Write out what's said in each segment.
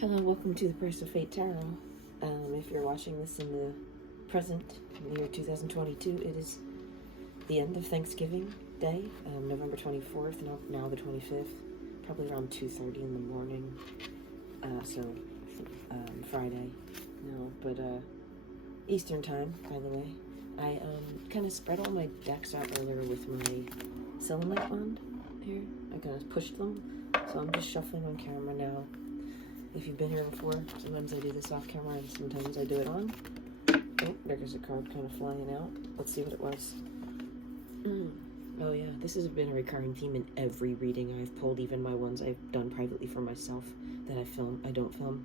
Hello, welcome to the Price of Fate Tarot. If you're watching this in the present, in the year 2022, it is the end of Thanksgiving Day, November 24th, now the 25th, probably around 2:30 in the morning, Friday, Eastern time, by the way. I kind of spread all my decks out earlier with my selenite wand here. I kind of pushed them, so I'm just shuffling on camera now. If you've been here before, sometimes I do this off camera and sometimes I do it on. Oh, there goes a card kind of flying out. Let's see what it was. Oh yeah, this has been a recurring theme in every reading I've pulled, even my ones I've done privately for myself that I don't film.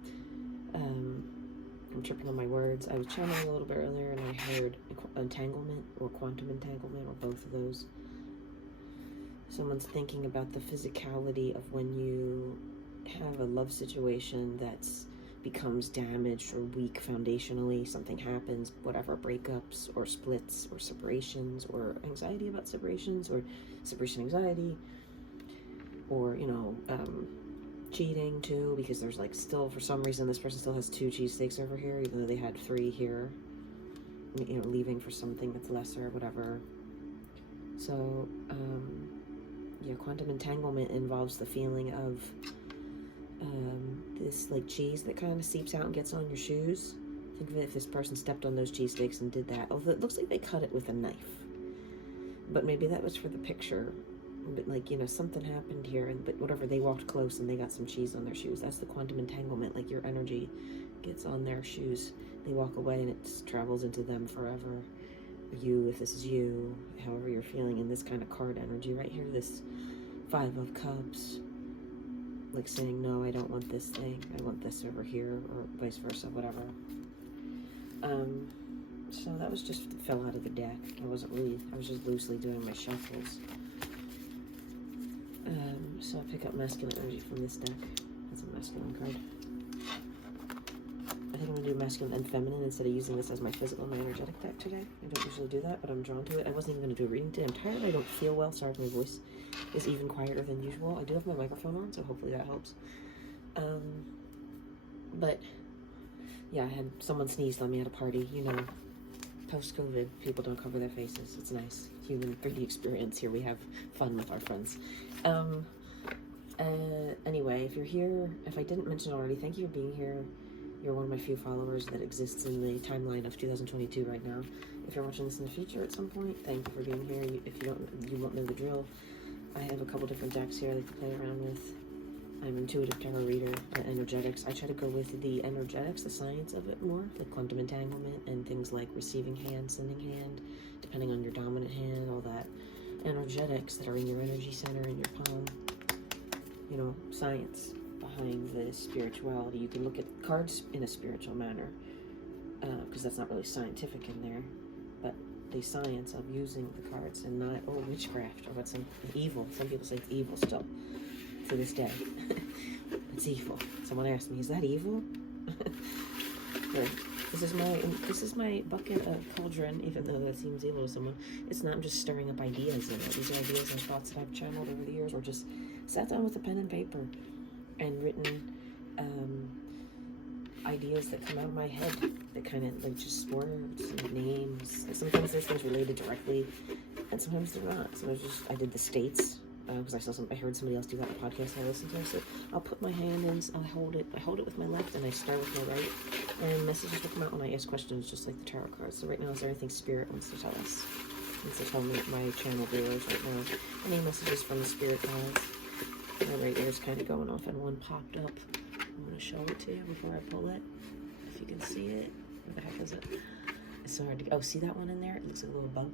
I'm tripping on my words. I was channeling a little bit earlier and I heard entanglement or quantum entanglement or both of those. Someone's thinking about the physicality of when you have a love situation that's becomes damaged or weak foundationally, something happens, whatever, breakups or splits or separations or anxiety about separations or separation anxiety or, cheating too, because there's like still, for some reason, this person still has 2 cheesesteaks over here, even though they had 3 here, leaving for something that's lesser, whatever. So, quantum entanglement involves the feeling of this like cheese that kind of seeps out and gets on your shoes. Think of it if this person stepped on those cheesesteaks and did that. Although it looks like they cut it with a knife. But maybe that was for the picture. But something happened here, but whatever, they walked close and they got some cheese on their shoes. That's the quantum entanglement, like your energy gets on their shoes. They walk away and it travels into them forever. You, if this is you, however you're feeling in this kind of card energy right here, this 5 of Cups, like saying, no, I don't want this thing, I want this over here, or vice versa, whatever. So that was just fell out of the deck. I was just loosely doing my shuffles. So I pick up masculine energy from this deck. That's a masculine card. I think I'm gonna do masculine and feminine instead of using this as my physical, my energetic deck today. I don't usually do that, but I'm drawn to it. I wasn't even gonna do a reading today. I'm tired, I don't feel well. Sorry if my voice is even quieter than usual. I do have my microphone on, so hopefully that helps. But yeah, I had someone sneezed on me at a party. Post-COVID, people don't cover their faces. It's nice. Human 3D experience. Here we have fun with our friends. Anyway, if you're here, if I didn't mention already, thank you for being here. You're one of my few followers that exists in the timeline of 2022 right now. If you're watching this in the future at some point, thank you for being here. If you don't, you won't know the drill. I have a couple different decks here I like to play around with. I'm intuitive tarot reader, energetics. I try to go with the energetics, the science of it more, like quantum entanglement and things like receiving hand, sending hand, depending on your dominant hand, all that. Energetics that are in your energy center, in your palm. Science behind the spirituality. You can look at cards in a spiritual manner, because that's not really scientific in there, but the science of using the cards and not, witchcraft, or what's evil. Some people say it's evil still, to this day. It's evil. Someone asked me, is that evil? This is my bucket of cauldron, even though that seems evil to someone. It's not. I'm just stirring up ideas in it. These are ideas and thoughts that I've channeled over the years, or just sat down with a pen and paper and written ideas that come out of my head that kind of like just words and names. Sometimes there's things related directly, and sometimes they're not. So I did the states because I heard somebody else do that in a podcast I listened to. So I'll put my hand in, I hold it with my left, and I start with my right, and messages will come out when I ask questions, just like the tarot cards. So right now, is there anything Spirit wants to tell us? Wants to tell me, my channel viewers right now, any messages from the Spirit guides? My right ear's kind of going off, and one popped up. I'm going to show it to you before I pull it, if you can see it. Where the heck is it? It's so hard to... Oh, see that one in there? It looks like a little bug.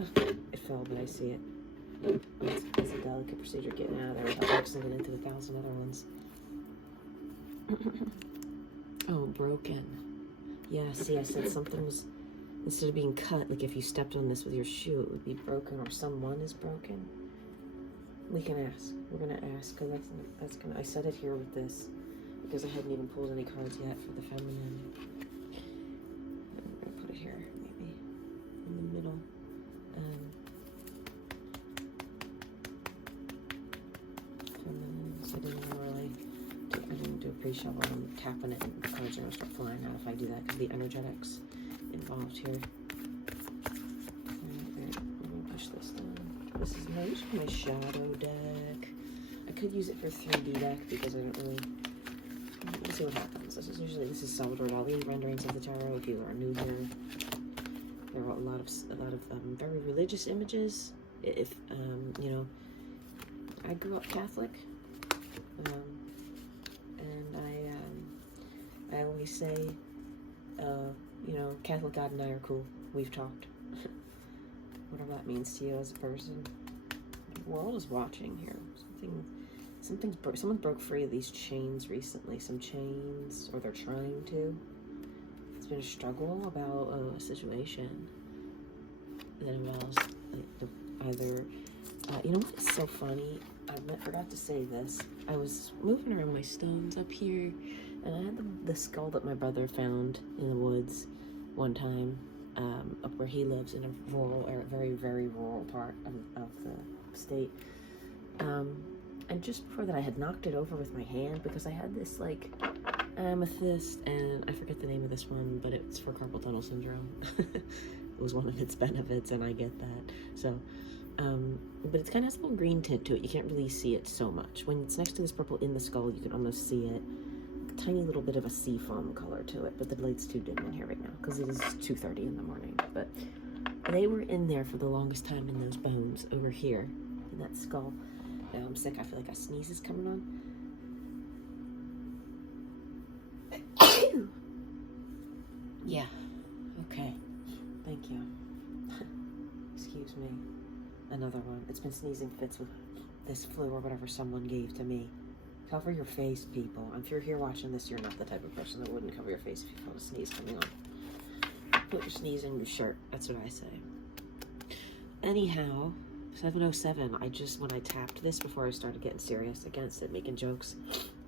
Oh, it fell, but I see it. It's a delicate procedure getting out of there without accident into 1,000 other ones. Oh, broken. Yeah, see, I said something was... Instead of being cut, like if you stepped on this with your shoe, it would be broken, or someone is broken. We can ask. We're gonna ask, because that's gonna. I said it here with this because I hadn't even pulled any cards yet for the feminine. I'm gonna put it here, maybe in the middle. Feminine. So I didn't do pre-shuffle, I'm tapping it, and the cards are going to start flying out if I do that, because the energetics involved here. Alright, I'm going to push this down. This is my shadow deck. I could use it for 3D deck, because I don't really... We'll see what happens. This is Salvador Dali renderings of the tarot, if you are new here. There are a lot of very religious images. If you know, I grew up Catholic, and I always say, you know, Catholic God and I are cool. We've talked. Whatever that means to you as a person. The world is watching here. Someone broke free of these chains recently. Some chains, or they're trying to. It's been a struggle about a situation that involves either, you know what's so funny? I forgot to say this. I was moving around my stones up here, and I had the skull that my brother found in the woods one time, up where he lives in a rural, very, very rural part of the state. And just before that, I had knocked it over with my hand, because I had this, like, amethyst, and I forget the name of this one, but it's for carpal tunnel syndrome. It was one of its benefits, and I get that. So, but it kind of has a little green tint to it. You can't really see it so much. When it's next to this purple in the skull, you can almost see it. A tiny little bit of a seafoam color to it, but the light's too dim in here right now, because it is 2:30 in the morning. But they were in there for the longest time in those bones over here, in that skull. Now I'm sick. I feel like a sneeze is coming on. Yeah. Okay. Thank you. Excuse me. Another one. It's been sneezing fits with this flu or whatever someone gave to me. Cover your face, people. If you're here watching this, you're not the type of person that wouldn't cover your face if you felt a sneeze coming on. Put your sneeze in your shirt. That's what I say. Anyhow, 7:07. When I tapped this before I started getting serious against it, making jokes,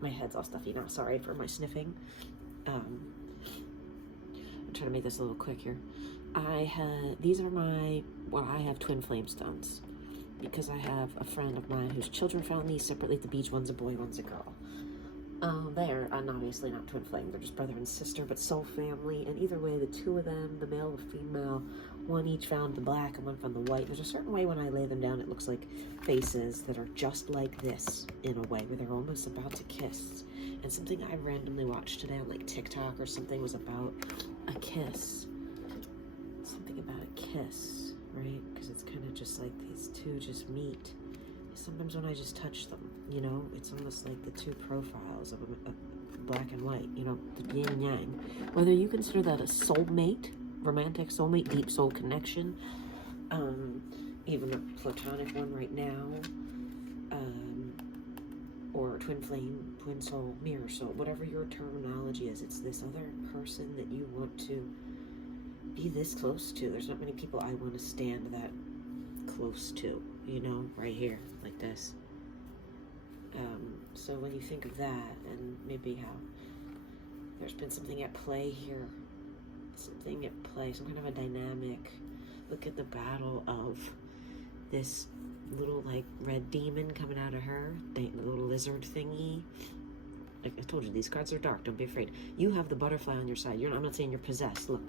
my head's all stuffy now. Sorry for my sniffing. I'm trying to make this a little quick here. I have twin flame stones, because I have a friend of mine whose children found these separately at the beach. One's a boy, one's a girl. They're obviously not twin flame, they're just brother and sister, but soul family. And either way, the two of them, the male and female, one each found the black and one found the white. There's a certain way when I lay them down, it looks like faces that are just like this, in a way, where they're almost about to kiss. And something I randomly watched today on like TikTok or something was about a kiss. Something about a kiss, right? Because it's kind of just like these two just meet. Sometimes when I just touch them, you know, it's almost like the two profiles of a black and white, you know, the yin and yang. Whether you consider that a soulmate, romantic soulmate, deep soul connection, even a platonic one right now, or twin flame, twin soul, mirror soul, whatever your terminology is, it's this other person that you want to be this close to. There's not many people I want to stand that close to, you know, right here, like this. So when you think of that, and maybe how there's been something at play here, some kind of a dynamic. Look at the battle of this little, like, red demon coming out of her, the little lizard thingy. Like I told you, these cards are dark, don't be afraid. You have the butterfly on your side. I'm not saying you're possessed. Look,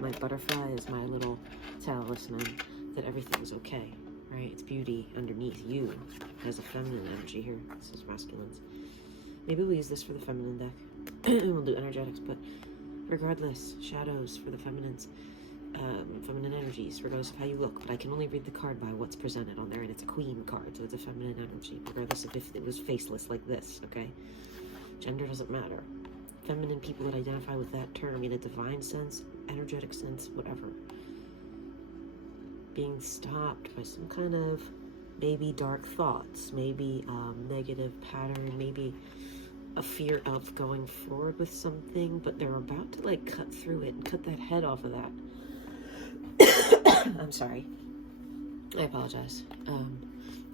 my butterfly is my little talisman that everything is okay, right? It's beauty underneath you. There's a feminine energy here. This is masculines. Maybe we'll use this for the feminine deck. We'll do energetics, but regardless, shadows for the feminines. Feminine energies, regardless of how you look. But I can only read the card by what's presented on there, and it's a queen card, so it's a feminine energy, regardless of if it was faceless like this, okay? Gender doesn't matter. Feminine people that identify with that term in a divine sense, energetic sense, whatever. Being stopped by some kind of maybe dark thoughts, maybe negative pattern, maybe a fear of going forward with something, but they're about to like cut through it and cut that head off of that. I'm sorry. I apologize.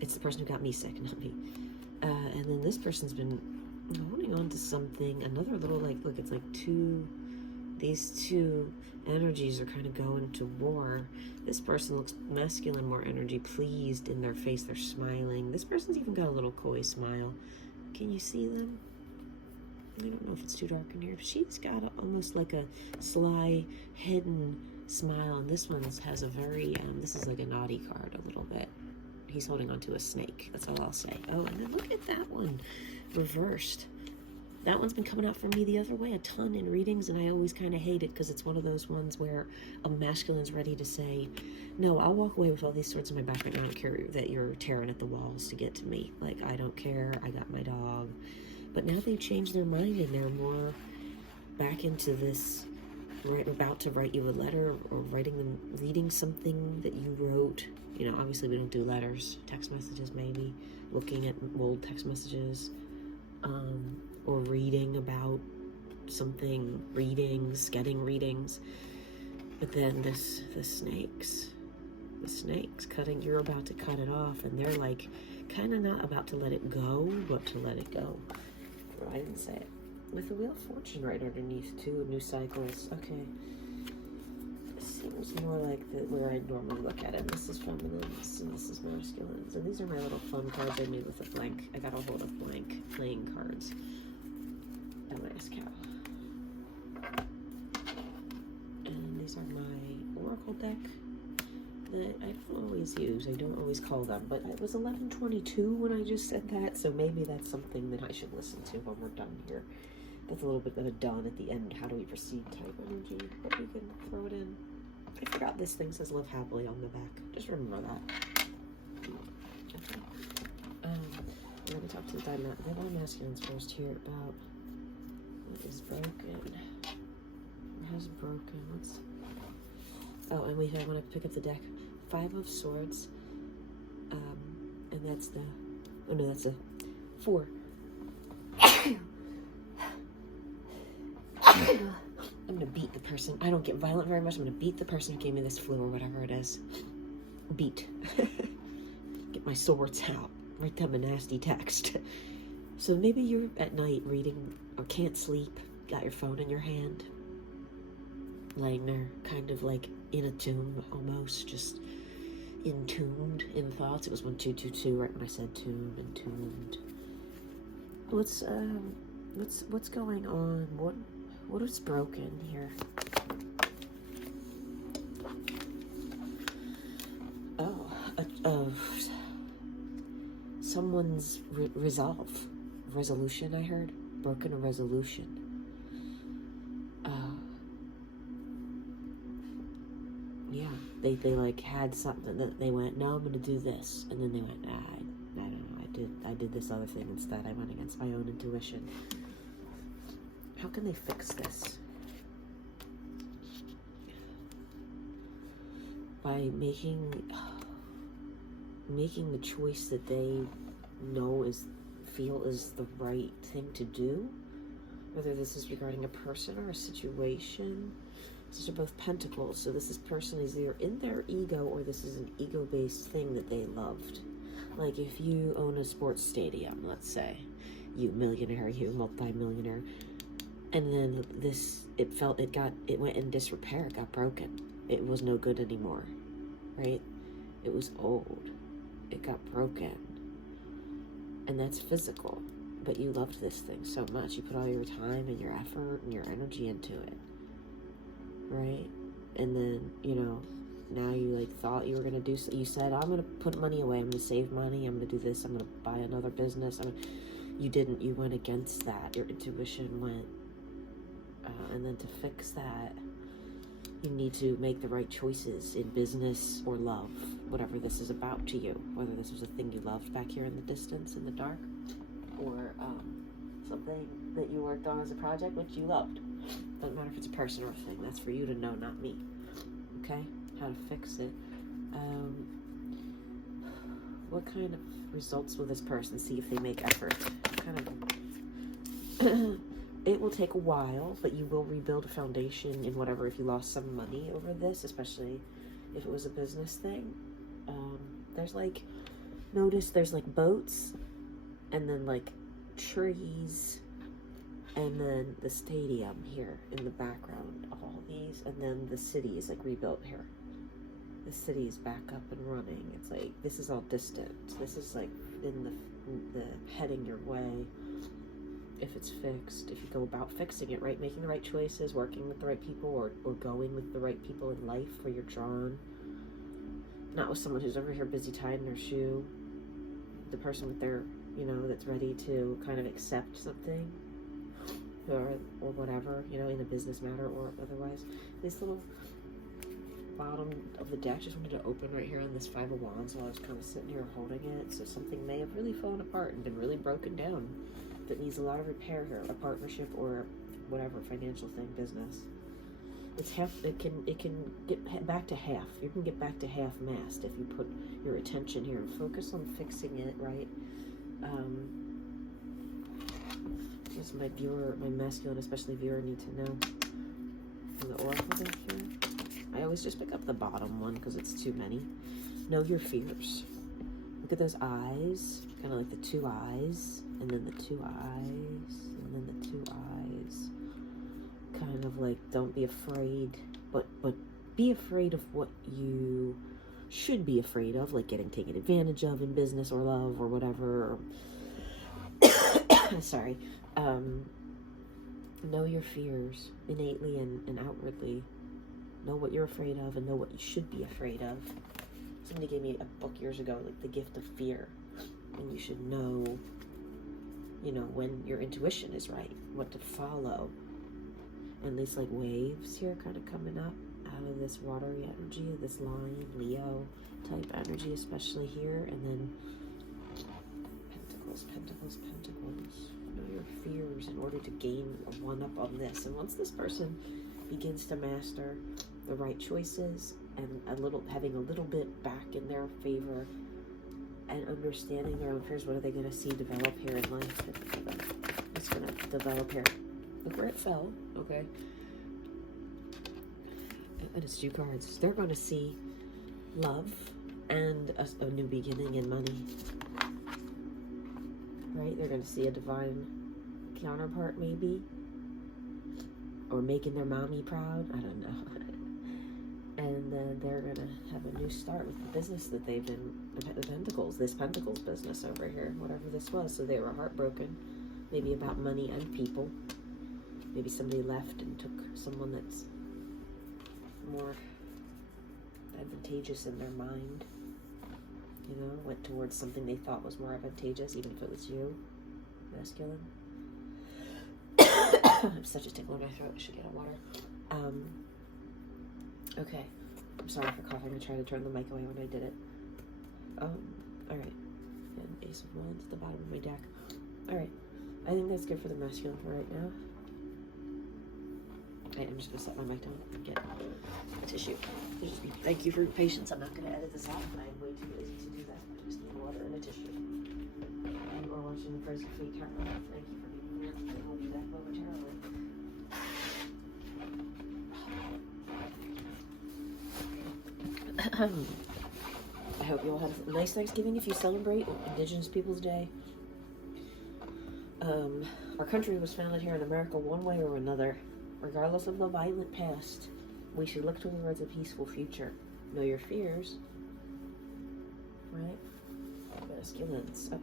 It's the person who got me sick, not me. And then this person's been holding on to something. Another little, like, look, it's like these two energies are kind of going to war. This person looks masculine, more energy, pleased in their face. They're smiling. This person's even got a little coy smile. Can you see them? I don't know if it's too dark in here, but she's got almost like a sly, hidden smile. And this one has a very, this is like a naughty card a little bit. He's holding onto a snake. That's all I'll say. Oh, and then look at that one reversed. That one's been coming out for me the other way a ton in readings, and I always kind of hate it because it's one of those ones where a masculine's ready to say, no, I'll walk away with all these swords in my back. I don't care that you're tearing at the walls to get to me. Like, I don't care. I got my dog. But now they've changed their mind, and they're more back into this, right, about to write you a letter or reading something that you wrote. You know, obviously we don't do letters, text messages maybe, looking at old text messages, or reading about something, getting readings. But then the snakes cutting, you're about to cut it off, and they're like kind of not about to let it go, but to let it go. Well, I didn't say it. With the Wheel of Fortune right underneath too, new cycles. Okay. Seems more like where I normally look at it. This is feminine, and this is masculine. So these are my little fun cards I made with a blank. I got a hold of blank playing cards. Nice cow. And these are my Oracle deck that I don't always use. I don't always call them, but it was 11:22 when I just said that, so maybe that's something that I should listen to when we're done here. That's a little bit of a done at the end. How do we proceed type energy, but we can throw it in. I forgot this thing says live happily on the back. Just remember that. Okay. We're going to talk to the masculines first here about what is broken. What has broken? Oh, and I want to pick up the deck. 5 of Swords. And that's the... Oh, no, that's a 4. I'm gonna beat the person. I don't get violent very much. I'm gonna beat the person who gave me this flu or whatever it is. Beat. Get my swords out. Write them a nasty text. So maybe you're at night reading or can't sleep, got your phone in your hand, laying there kind of like in a tomb almost, just entombed in thoughts. It was 1222 right when I said tomb, entombed. What's going on? What is broken here? Oh, someone's resolution, I heard. Broken a resolution. Yeah, they like had something that they went, no, I'm gonna do this. And then they went, I don't know, I did this other thing instead. I went against my own intuition. How can they fix this? By making the choice that they feel is the right thing to do, whether this is regarding a person or a situation. These are both pentacles, so this person is either in their ego or this is an ego-based thing that they loved. Like if you own a sports stadium, let's say, you millionaire, you multi-millionaire, and then it went in disrepair, it got broken. It was no good anymore, right? It was old. It got broken. And that's physical. But you loved this thing so much. You put all your time and your effort and your energy into it. Right? And then, now you like thought you were going to do, you said, I'm going to put money away. I'm going to save money. I'm going to do this. I'm going to buy another business. You didn't. You went against that. Your intuition went. And then to fix that, you need to make the right choices in business or love, whatever this is about to you, whether this was a thing you loved back here in the distance, in the dark, or something that you worked on as a project which you loved. Doesn't matter if it's a person or a thing. That's for you to know, not me. Okay? How to fix it. What kind of results will this person see if they make effort? It will take a while, but you will rebuild a foundation in whatever. If you lost some money over this, especially if it was a business thing, there's like boats, and then like trees, and then the stadium here in the background of all these, and then the city is like rebuilt here. The city is back up and running. It's like this is all distant. This is like in the heading your way. if it's fixed, if you go about fixing it, right? Making the right choices, working with the right people, or going with the right people in life where you're drawn. Not with someone who's over here busy tying their shoe. The person with their, you know, that's ready to kind of accept something or whatever, you know, in a business matter or otherwise. This little bottom of the deck just wanted to open right here on this Five of Wands while I was kind of sitting here holding it. So something may have really fallen apart and been really broken down that needs a lot of repair here, a partnership or whatever, financial thing, business. It's half, it can get back to half. You can get back to half mast if you put your attention here and focus on fixing it, right? Just my viewer, my masculine, especially viewer, need to know from the oracle deck here. I always just pick up the bottom one because it's too many. Know your fears. Look at those eyes, kind of like the two eyes, and then the two eyes, and then the two eyes. Kind of like, don't be afraid, but be afraid of what you should be afraid of, like getting taken advantage of in business or love or whatever. Sorry. Know your fears innately and outwardly. Know what you're afraid of and know what you should be afraid of. Somebody gave me a book years ago, like The Gift of Fear. And you should know, you know, when your intuition is right, what to follow. And these like waves here kind of coming up out of this watery energy, this line, Leo type energy, especially here. And then Pentacles, Pentacles, Pentacles. Know your fears in order to gain a one-up on this. And once this person begins to master the right choices and having a little bit back in their favor and understanding their own fears, what are they going to see develop here in life? It's going to develop here. Look where it fell, okay? And it's 2 cards. They're going to see love and a new beginning in money. Right? They're going to see a divine counterpart, maybe. Or making their mommy proud. I don't know. And then they're going to have a new start with the business that they've been, the Pentacles, this Pentacles business over here, whatever this was. So they were heartbroken, maybe about money and people. Maybe somebody left and took someone that's more advantageous in their mind. You know, went towards something they thought was more advantageous, even if it was you, masculine. I'm such a tickle in my throat. I should get a water. Okay. I'm sorry for coughing. I tried to turn the mic away when I did it. Alright. And Ace of Wands at the bottom of my deck. Alright. I think that's good for the masculine for right now. Okay, I'm just going to set my mic down and get a tissue. Thank you for your patience. I'm not going to edit this out. I'm way too lazy to do that. I just need water and a tissue. And we're watching the Frozen Feet camera. Thank you for being here. I will be back momentarily. I hope you all have a nice Thanksgiving if you celebrate Indigenous Peoples Day. Our country was founded here in America one way or another. Regardless of the violent past, we should look towards a peaceful future. Know your fears. Right? Masculines. Oh.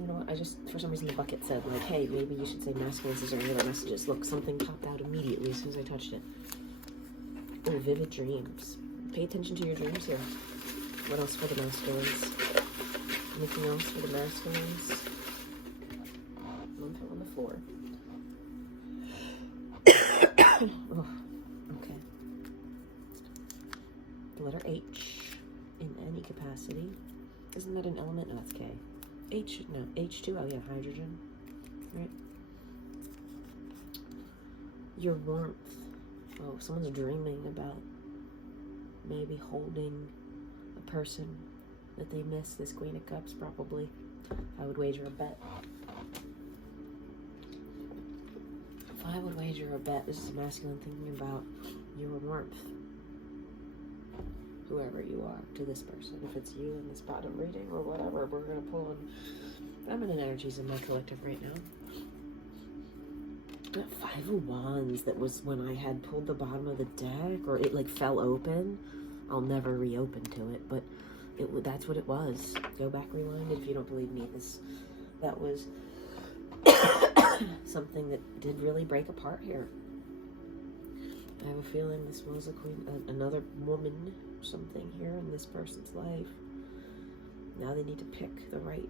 You know what? I just, for some reason, the bucket said, like, hey, maybe you should say masculines as any other messages. Look, something popped out immediately as soon as I touched it. Oh, vivid dreams. Pay attention to your dreams here. What else for the masculines? Anything else for the masculines? One pill on the floor. Oh, okay. The letter H in any capacity. Isn't that an element? No, that's K. H, no, H2, oh yeah, hydrogen. Right? Your warmth. Oh, someone's dreaming about maybe holding a person that they miss. This Queen of Cups, probably. I would wager a bet. If I would wager a bet, this is a masculine thinking about your warmth. Whoever you are to this person. If it's you in this bottom reading or whatever, we're going to pull in feminine energies in my collective right now. That Five of Wands, that was when I had pulled the bottom of the deck, or it like fell open. I'll never reopen to it, but that's what it was. Go back, rewind it if you don't believe me. That was something that did really break apart here. I have a feeling this was a queen, another woman, something here in this person's life. Now they need to pick the right.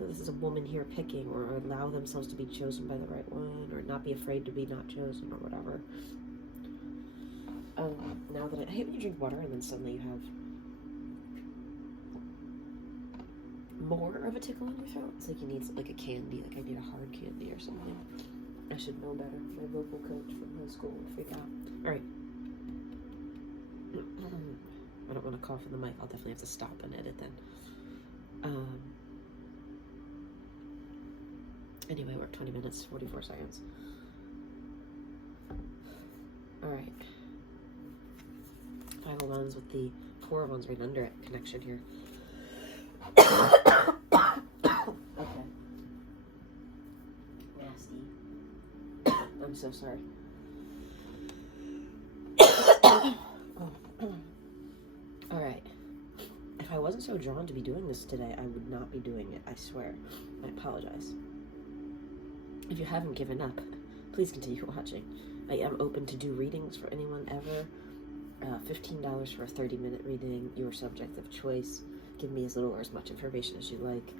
This is a woman here picking, or allow themselves to be chosen by the right one, or not be afraid to be not chosen, or whatever. Now that I hate when you drink water and then suddenly you have more of a tickle in your throat. It's like you need like a candy, like I need a hard candy or something. I should know better. My vocal coach from high school would freak out. Alright. I don't want to cough in the mic. I'll definitely have to stop and edit then. Anyway, we're at 20 minutes, 44 seconds. Alright. 5 of Wands with the 4 of Wands right under it. Connection here. Okay. Nasty. I'm so sorry. Alright. If I wasn't so drawn to be doing this today, I would not be doing it, I swear. I apologize. If you haven't given up, please continue watching. I am open to do readings for anyone ever. $15 for a 30-minute reading, your subject of choice. Give me as little or as much information as you like.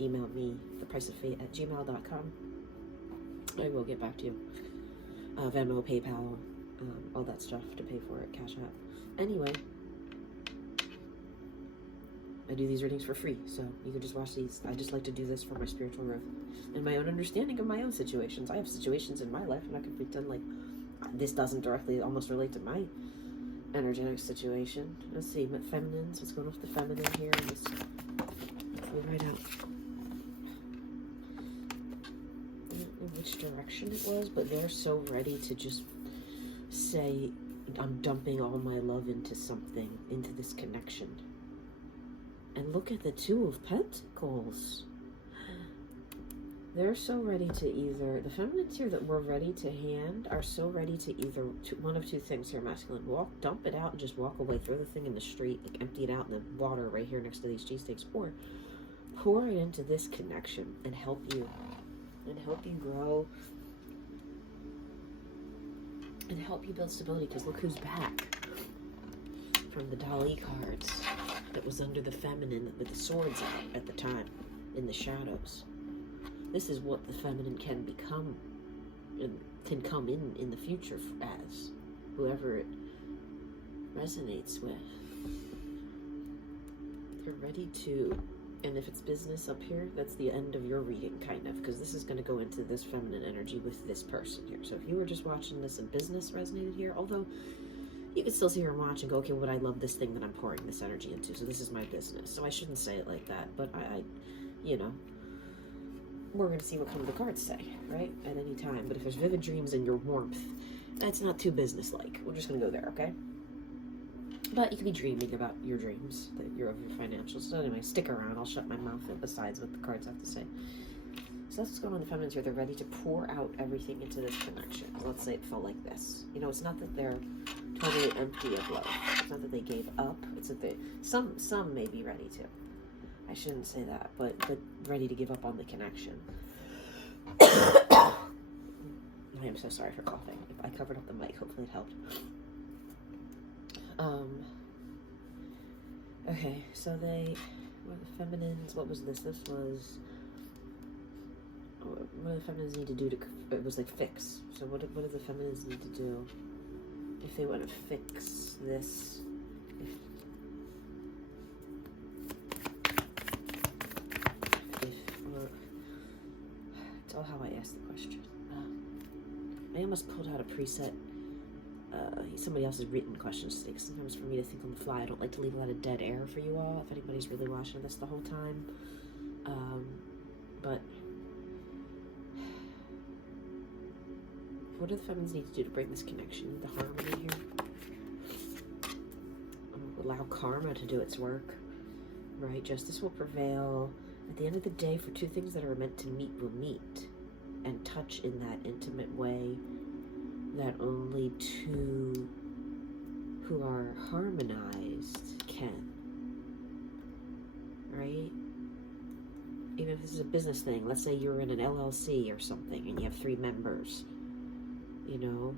Email me, thepriceoffate@gmail.com. I will get back to you. Venmo, PayPal, all that stuff to pay for it, Cash App. Anyway, I do these readings for free, so you can just watch these. I just like to do this for my spiritual growth and my own understanding of my own situations. I have situations in my life, and I can pretend like this doesn't directly almost relate to my energetic situation. Let's see, feminines. What's going on with the feminine here? We'll write out which direction it was, but they're so ready to just say, I'm dumping all my love into something, into this connection. And look at the 2 of Pentacles. They're so ready to either, the feminines here that we're ready to hand are so ready to either, one of 2 things here, masculine, dump it out and just walk away, throw the thing in the street, like empty it out in the water right here next to these cheesesteaks, or pour it into this connection and help you grow and help you build stability, because look who's back from the Dali cards that was under the feminine with the swords out at the time in the shadows. This is what the feminine can become and can come in the future as, whoever it resonates with. They're ready to, and if it's business up here, that's the end of your reading, kind of, because this is going to go into this feminine energy with this person here. So if you were just watching this and business resonated here, although you can still see her and watch and go, okay, well, I love this thing that I'm pouring this energy into, so this is my business. So I shouldn't say it like that, but I you know, we're going to see what the cards say, right, at any time. But if there's vivid dreams and your warmth, that's not too business-like. We're just going to go there, okay? But you could be dreaming about your dreams, that you're of your financials. So anyway, stick around. I'll shut my mouth besides what the cards have to say. So that's what's going on in the feminines here. They're ready to pour out everything into this connection. Let's say it felt like this. You know, it's not that they're totally empty of love. It's not that they gave up. It's that they, some may be ready to. I shouldn't say that, but ready to give up on the connection. I am so sorry for coughing. If I covered up the mic, hopefully it helped. Okay, so they, what the feminines, what was this? This was, what do the feminines need to do to, it was like fix. So what do the feminines need to do if they want to fix this? It's all how I asked the question. I almost pulled out a preset, somebody else's written questions today, because sometimes for me to think on the fly, I don't like to leave a lot of dead air for you all, if anybody's really watching this the whole time. But what do the feminines need to do to bring this connection, the harmony here? Allow karma to do its work, right? Justice will prevail. At the end of the day, for 2 things that are meant to meet will meet and touch in that intimate way that only 2 who are harmonized can, right? even if this is a business thing, let's say you're in an LLC or something and you have 3 members, you know,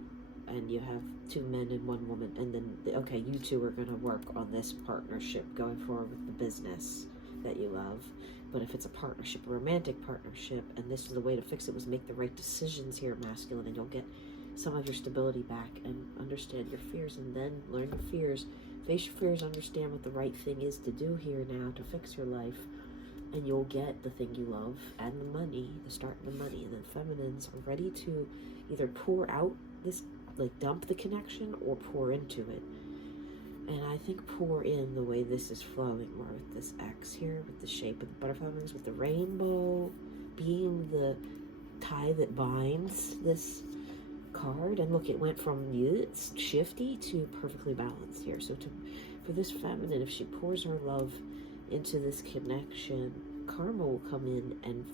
and you have 2 men and 1 woman, and then, okay, you 2 are going to work on this partnership going forward with the business that you love. But if it's a partnership, a romantic partnership, and this is the way to fix it, was make the right decisions here, masculine, and you'll get some of your stability back and understand your fears, and then learn your fears, face your fears, understand what the right thing is to do here now to fix your life, and you'll get the thing you love and the money, the start of the money. And then feminines are ready to either pour out this, like dump the connection, or pour into it. And I think pour in the way this is flowing, more with this X here, with the shape of the butterfly wings, with the rainbow being the tie that binds this card. And look, it went from it's shifty to perfectly balanced here. So for this feminine, if she pours her love into this connection, karma will come in and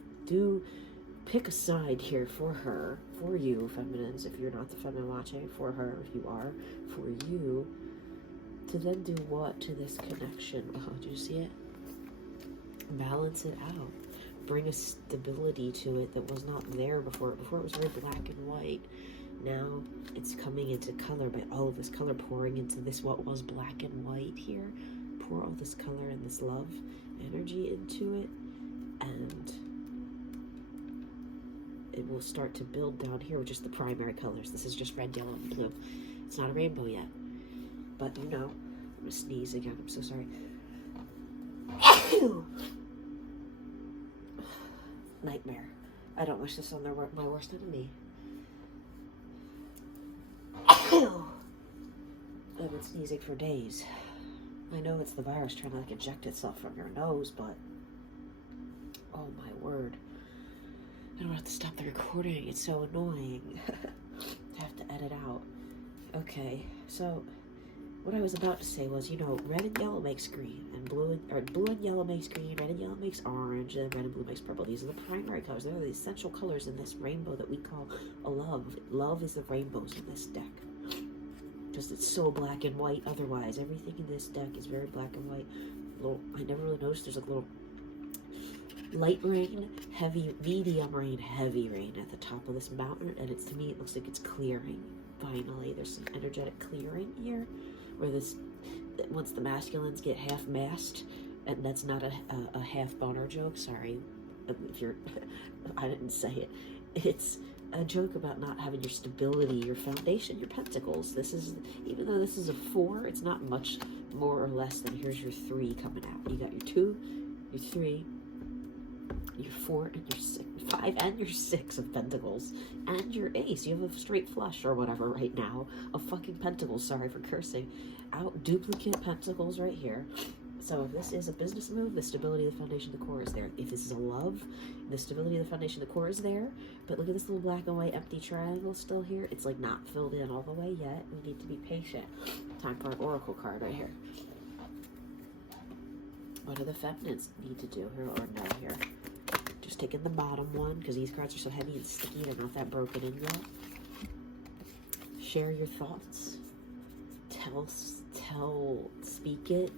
pick a side here for her, for you, feminines, if you're not the feminine watching, for her, if you are, for you, to then do what to this connection? Oh, do you see it? Balance it out. Bring a stability to it that was not there before. Before it was very black and white. Now it's coming into color by all of this color pouring into this what was black and white here. Pour all this color and this love energy into it, and it will start to build down here with just the primary colors. This is just red, yellow, and blue. It's not a rainbow yet, but you know. I'm gonna sneeze again, I'm so sorry. Nightmare. I don't wish this on my worst enemy. I've been sneezing for days. I know it's the virus trying to like eject itself from your nose, but oh my word. I don't have to stop the recording. It's so annoying. I have to edit out. Okay, so what I was about to say was, you know, red and yellow makes green, and blue and yellow makes green, red and yellow makes orange, and red and blue makes purple. These are the primary colors. They're the essential colors in this rainbow that we call a love. Love is the rainbows in this deck. Because it's so black and white otherwise. Everything in this deck is very black and white. I never really noticed there's a little light rain, heavy, medium rain, heavy rain at the top of this mountain, and to me it looks like it's clearing. Finally, there's some energetic clearing here, where once the masculines get half-mast, and that's not a half-boner joke, sorry, if you're, I didn't say it, it's a joke about not having your stability, your foundation, your pentacles. This is, even though this is a 4, it's not much more or less than, here's your 3 coming out. You got your 2, your 3, your 4, and your 6, 5, and your 6 of pentacles, and your ace. You have a straight flush or whatever right now of fucking pentacles. Sorry for cursing. Out duplicate pentacles right here. So if this is a business move, the stability of the foundation, the core is there. If this is a love, the stability of the foundation, the core is there. But look at this little black and white empty triangle still here. It's like not filled in all the way yet. We need to be patient. Time for an oracle card right here. What do the feminines need to do here or no here? Just taking the bottom one, because these cards are so heavy and sticky, they're not that broken in yet. Share your thoughts. Speak it.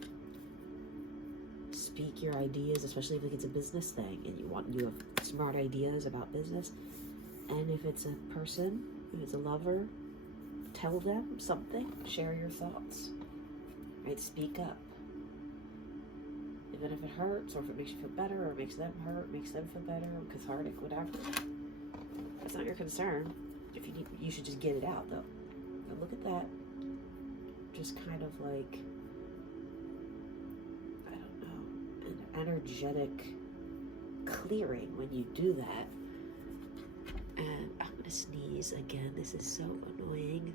Speak your ideas, especially if it's a business thing and you have smart ideas about business. And if it's a person, if it's a lover, tell them something. Share your thoughts. Right? Speak up. Even if it hurts, or if it makes you feel better, or makes them hurt, makes them feel better, or cathartic, whatever. That's not your concern. If you need, you should just get it out, though. Now look at that. Just kind of like, I don't know, an energetic clearing when you do that. And I'm gonna sneeze again. This is so annoying.